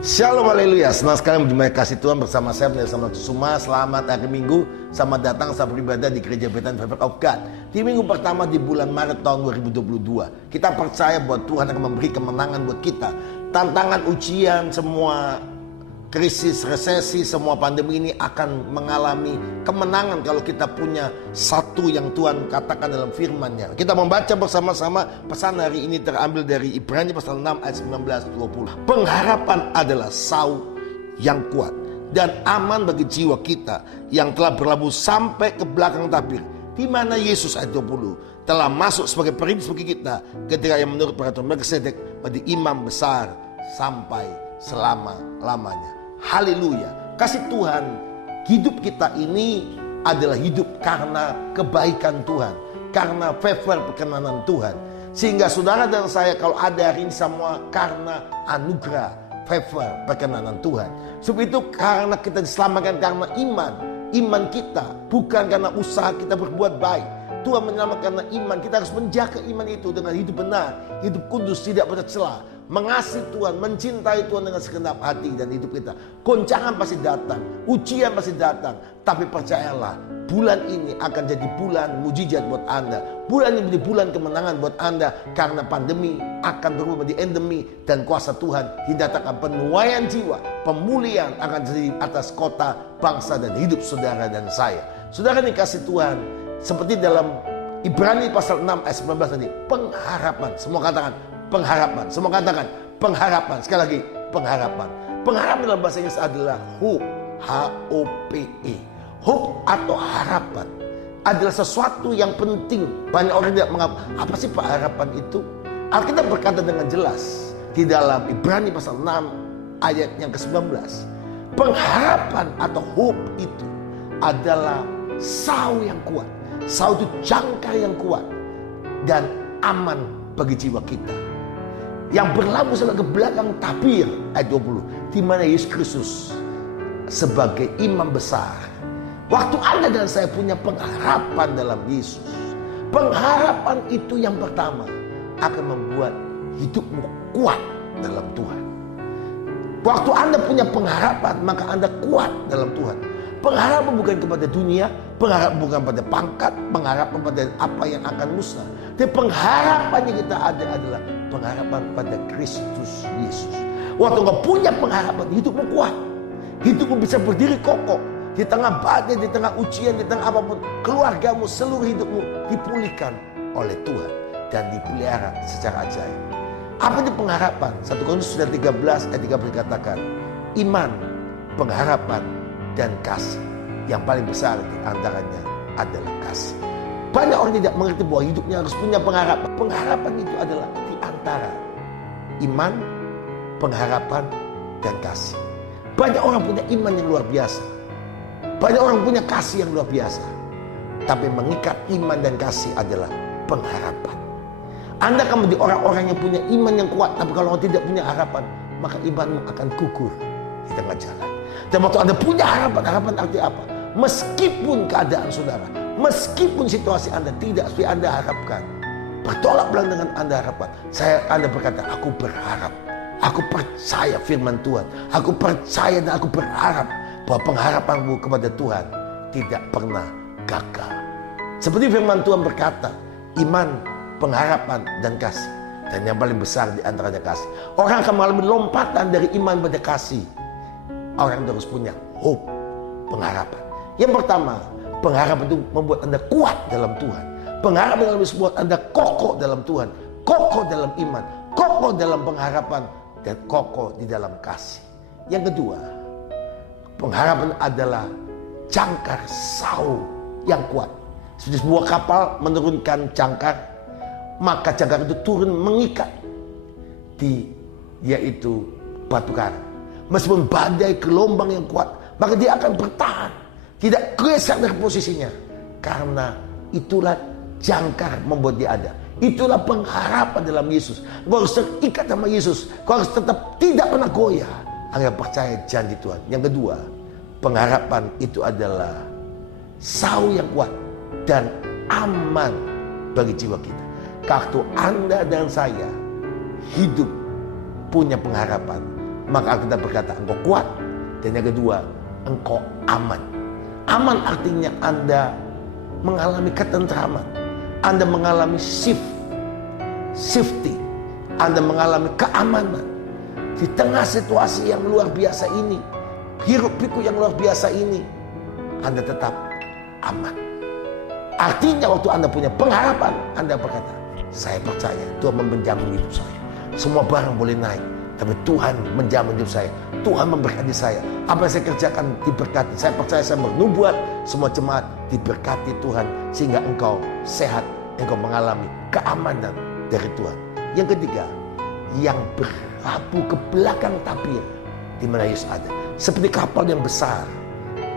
Shalom, haleluya. Senang sekali menjumpai kasih Tuhan bersama saya, bersama Kusuma. Selamat hari Minggu. Selamat datang, selamat beribadah di Gereja Bethlehem Favor of God. Di minggu pertama di bulan Maret tahun 2022. Kita percaya bahwa Tuhan akan memberi kemenangan buat kita. Tantangan, ujian, semua krisis, resesi, semua pandemi ini akan mengalami kemenangan kalau kita punya satu yang Tuhan katakan dalam firman-Nya. Kita membaca bersama-sama. Pesan hari ini terambil dari Ibrani pasal 6 ayat 19-20. Pengharapan adalah sau yang kuat dan aman bagi jiwa kita yang telah berlabuh sampai ke belakang tabir, di mana Yesus ayat 20 telah masuk sebagai perintis bagi kita ketika yang menurut peraturan Melkisedek menjadi imam besar sampai selama-lamanya. Haleluya. Kasih Tuhan, hidup kita ini adalah hidup karena kebaikan Tuhan, karena favor perkenanan Tuhan. Sehingga saudara dan saya kalau ada hari ini semua karena anugerah, favor perkenanan Tuhan. Sebab itu karena kita diselamatkan karena iman. Iman kita bukan karena usaha kita berbuat baik. Tuhan menyelamatkan karena iman. Kita harus menjaga iman itu dengan hidup benar, hidup kudus, tidak bercela, mengasihi Tuhan, mencintai Tuhan dengan segenap hati dan hidup kita. Goncangan pasti datang, ujian pasti datang, tapi percayalah, bulan ini akan jadi bulan mujizat buat Anda. Bulan ini menjadi bulan kemenangan buat Anda, karena pandemi akan berubah menjadi endemi dan kuasa Tuhan dinyatakan penuaian jiwa, pemulihan akan terjadi atas kota, bangsa dan hidup saudara dan saya. Saudara dikasih Tuhan, seperti dalam Ibrani pasal 6 ayat 19 tadi, pengharapan. Semua katakan pengharapan. Semua katakan pengharapan. Sekali lagi, pengharapan. Pengharapan dalam bahasa Inggris adalah hope. H-O-P-E. Hope atau harapan adalah sesuatu yang penting. Banyak orang tidak mengerti apa sih pengharapan itu. Alkitab berkata dengan jelas di dalam Ibrani pasal 6 ayat yang ke-19. Pengharapan atau hope itu adalah sau yang kuat. Sau itu jangkar yang kuat dan aman bagi jiwa kita, yang berlabuh sampai ke belakang tabir ayat 20, di mana Yesus Kristus sebagai imam besar. Waktu Anda dan saya punya pengharapan dalam Yesus, pengharapan itu yang pertama akan membuat hidupmu kuat dalam Tuhan. Waktu Anda punya pengharapan, maka Anda kuat dalam Tuhan. Pengharapan bukan kepada dunia, pengharapan bukan pada pangkat, pengharapan pada apa yang akan musnah. Tapi pengharapan yang kita ada adalah pengharapan pada Kristus Yesus. Waktu engkau punya pengharapan, hidupmu kuat. Hidupmu bisa berdiri kokoh. Di tengah badai, di tengah ujian, di tengah apapun, keluargamu, seluruh hidupmu dipulihkan oleh Tuhan dan dipelihara secara ajaib. Apa itu pengharapan? 1 Korintus 13 ayat 13 dikatakan, iman, pengharapan, dan kasih. Yang paling besar di antaranya adalah kasih. Banyak orang tidak mengerti bahwa hidupnya harus punya pengharapan. Pengharapan itu adalah di antara iman, pengharapan, dan kasih. Banyak orang punya iman yang luar biasa. Banyak orang punya kasih yang luar biasa. Tapi mengikat iman dan kasih adalah pengharapan. Anda akan menjadi orang-orang yang punya iman yang kuat, tapi kalau tidak punya harapan, maka imanmu akan gugur di tengah jalan. Dan waktu Anda punya harapan, harapan arti apa? Meskipun keadaan saudara, meskipun situasi Anda tidak seperti Anda harapkan, bertolak belakang dengan Anda harapkan, Anda berkata, aku berharap, aku percaya firman Tuhan, aku percaya dan aku berharap bahwa pengharapanmu kepada Tuhan tidak pernah gagal. Seperti firman Tuhan berkata, iman, pengharapan, dan kasih. Dan yang paling besar di antaranya kasih. Orang akan mengalami lompatan dari iman pada kasih. Orang harus punya hope, pengharapan. Yang pertama, pengharapan itu membuat Anda kuat dalam Tuhan. Pengharapan itu membuat Anda kokoh dalam Tuhan, kokoh dalam iman, kokoh dalam pengharapan, dan kokoh di dalam kasih. Yang kedua, pengharapan adalah jangkar sau yang kuat. Seperti sebuah kapal menurunkan jangkar, maka jangkar itu turun mengikat yaitu batu karang. Meskipun badai, gelombang yang kuat, maka dia akan bertahan, tidak geser dari posisinya, karena itulah jangkar membuat dia ada. Itulah pengharapan dalam Yesus. Kau harus terikat sama Yesus. Kau harus tetap tidak pernah goyah agar percaya janji Tuhan. Yang kedua, pengharapan itu adalah sau yang kuat dan aman bagi jiwa kita. Waktu Anda dan saya hidup punya pengharapan, maka kita berkata engkau kuat. Dan yang kedua, engkau aman. Aman artinya Anda mengalami ketentraman, Anda mengalami safety, Anda mengalami keamanan. Di tengah situasi yang luar biasa ini, hiruk pikuk yang luar biasa ini, Anda tetap aman. Artinya waktu Anda punya pengharapan, Anda berkata, saya percaya Tuhan menjamin hidup saya. Semua barang boleh naik, tapi Tuhan menjamin hidup saya. Tuhan memberkati saya. Apa yang saya kerjakan diberkati. Saya percaya saya bernubuat, semua jemaat diberkati Tuhan, sehingga engkau sehat, engkau mengalami keamanan dari Tuhan. Yang ketiga, yang berlabuh ke belakang tapir, di mana Yesus ada. Seperti kapal yang besar,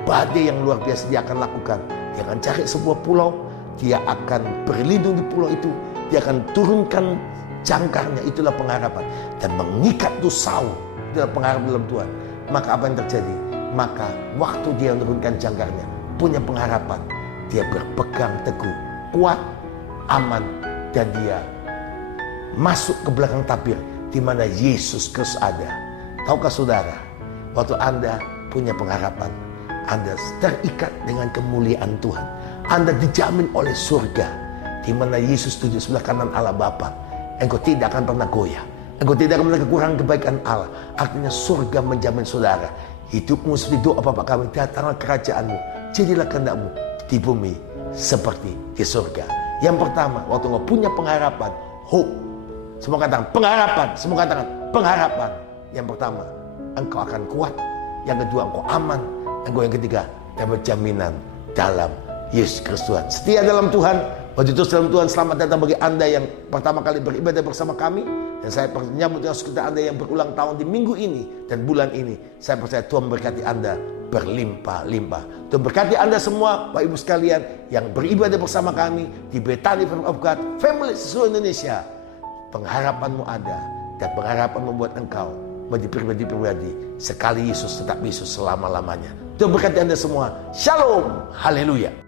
badai yang luar biasa dia akan lakukan. Dia akan cari sebuah pulau, dia akan berlindung di pulau itu, dia akan turunkan jangkarnya, itulah pengharapan. Dan mengikat tuh Saul, itulah pengharapan dalam Tuhan. Maka apa yang terjadi? Maka waktu dia menurunkan jangkarnya, punya pengharapan, dia berpegang teguh, kuat, aman, dan dia masuk ke belakang tapir, di mana Yesus Kristus ada. Tahukah saudara, waktu Anda punya pengharapan, Anda terikat dengan kemuliaan Tuhan. Anda dijamin oleh surga, di mana Yesus duduk sebelah kanan Allah Bapa. Engkau tidak akan pernah goyah. Engkau tidak akan pernah kekurangan kebaikan Allah. Artinya surga menjamin saudara. Hidupmu seperti doa Bapa kami, datanglah kerajaanmu, jadilah kehendakmu di bumi seperti di surga. Yang pertama, waktu engkau punya pengharapan, hope. Semua katakan pengharapan. Semua katakan pengharapan. Yang pertama, engkau akan kuat. Yang kedua, engkau aman. Yang ketiga, dapat jaminan dalam Yesus Kristus. Setia dalam Tuhan, begitu dalam Tuhan. Selamat datang bagi Anda yang pertama kali beribadah bersama kami. Dan saya menyambut sekitar Anda yang berulang tahun di minggu ini dan bulan ini. Saya percaya Tuhan berkati Anda berlimpah-limpah. Tuhan berkati Anda semua, Bapak Ibu sekalian, yang beribadah bersama kami di Bethany Family of God, family seluruh Indonesia. Pengharapanmu ada, dan pengharapan membuat engkau menjadi pribadi-pribadi sekali Yesus tetap Yesus selama-lamanya. Tuhan berkati Anda semua. Shalom, haleluya.